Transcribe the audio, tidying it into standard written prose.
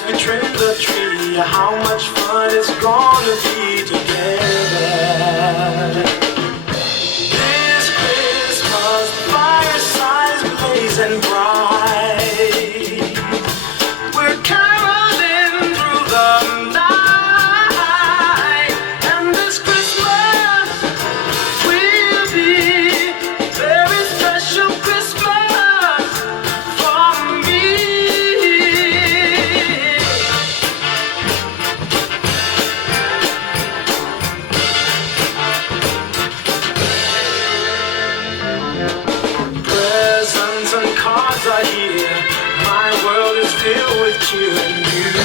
as we trim the tree, how much fun it's gonna be together. This Christmas, the fireside's blazing bright. We're caroling through the night, and this Christmas will be a very special Christmas for me. Presents and cards are here. My world is filled with cheer and you.